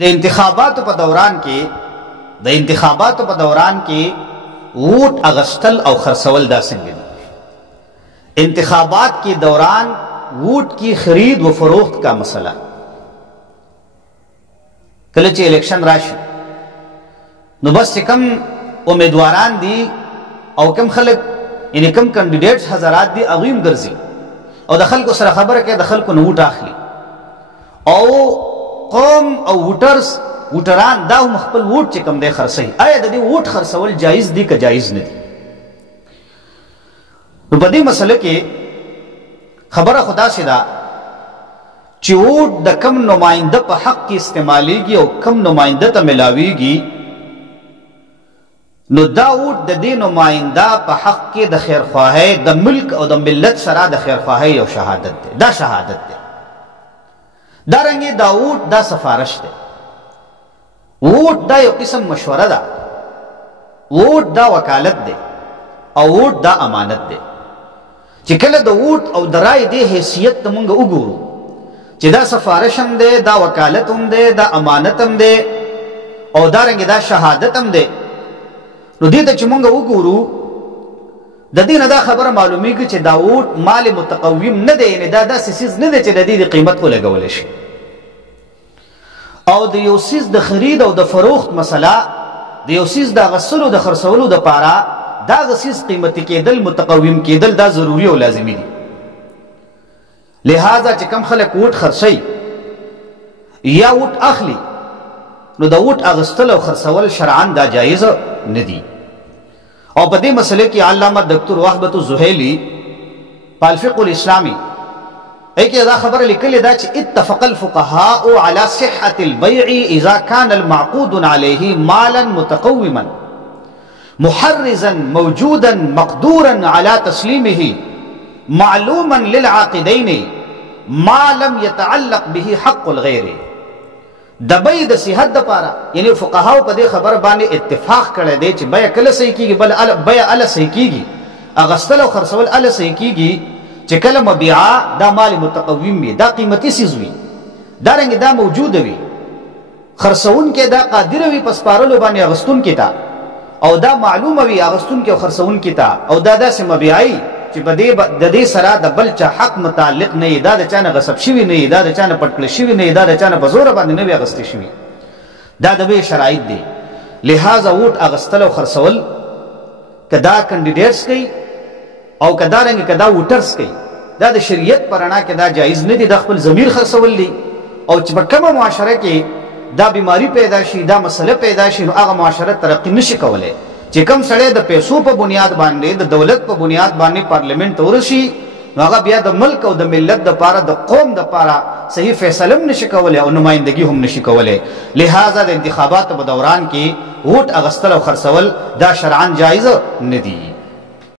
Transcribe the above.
د انتخاباتو په دوران کې ووټ اغشتل او خرڅول دا څنګه دي؟ انتخابات کے دوران ووٹ کی خرید و فروخت کا مسئلہ، کله چې الیکشن راشي نو بس کم امیدواران دي او کم خلک یعنی کم کینډیډیټس حضرات دي اغویم ګرځي او د خلکو سره خبره کوي، د خلکو نه ووټ اخلي او قوم او ووټران دا هم خپل ووټ چې کم دی خرڅوي. آیا د دې ووټ خرڅول جایز دي که جایز نه دي؟ نو په دې مسله کې خبره خدا سي ده چې ووټ د کم نماینده په حق کې استعمالیږي او کم نماینده ته ملاویږي، نو دا ووټ د دې نماینده په حق کې د خیرخواهۍ د ملک او د ملت سره د خیرخواهۍ او شهادت دی. دا شهادت دی. دارنګه دا ووټ دا سفارش دی. ووټ دا یو قسم مشوره ده، ووټ دا وکالت دی او ووټ دا امانت دی. چې کله د ووټ او د رای دی حیثیت ته مونږ وګورو چې دا سفارش هم دی، دا وکالت هم دی، دا امانت هم دی او دارنګه دا شهادت هم دی، نو دې ته چې مونږ وګورو د دې نه دا خبره معلومیږي چې دا ووټ مال متقوم نه دی، یعنی دا داسې څیز نه دی چې د دې د قیمت ولګولی شي. او د یو څیز د خرید او د فروخت مسله، د یو څیز د اغوستلو د خرڅولو دپاره دا هغه څیز قیمتي کېدل، متقوم کېدل دا ضروري او لازمي دي. لہذا چې کم خلک ووټ خرڅوي یا ووټ اخلي نو د ووټ اغوستل او خرڅول شرعاً دا جایز نه دي. او په دې مسله کې علامه دکتور وهبة الزهيلي په الفقه الاسلامي ایک دا خبر لیکلی دا چې اتفق الفقهاء على صحة البيع اذا كان المعقود عليه مالا متقوما محرزا موجودا مقدورا على تسليمه معلوما للعاقدين ما لم يتعلق به حق الغير. د بیع د صحت دپاره یعنی فقهاو په دې خبر باندې اتفاق کړی دی چې بیع کله صحیح کیږي، بل بیع اله صحیح کیږي، اغوستل او خرڅول اله صحیح کیږي چې کله مبيعه دا مال متقوم وي، دا قیمتي څیز وي، دارنګه دا موجود وي، خرڅونکی دا قادر وي په سپارلو باندې اغوستونکي ته، او دا معلومه وي اغوستونکي او خرڅونکي ته، او دا داسې مبيعي چې د دې سره د بل چا حق متعلق نه وي، دا د چا نه غصب شوي نه وي، دا د چا نه پټ کړی شوي نه وي، دا د چا نه په زوره باندې نه وي اغوستې شوي. دا د بیع شرایط دي. لہذا ووټ اغوستل او خرڅول که دا کینډیډیټس کوي او که دارنګه که دا ووټرس کوي، دا د شریعت په رڼا کې دا جایز نه دي. دا خپل ضمیر خرڅول دي. او چې په کومه معاشره کې دا بیماری پیدا شي، دا مسله پیدا شي، نو هغه معاشره ترقي نشي کولی. چې کوم سړی د پیسو په بنیاد باندې، د دولت په بنیاد باندې پارلیمنت ته ورشي، نو هغه بیا د ملک او د ملت دپاره، د قوم دپاره صحیح فیصله هم نشي کولی او نمایندګي هم نشي کولی. لہذا د انتخاباتو په دوران کې ووټ اغوستل او خرڅول دا شرعاً جایز نه دي.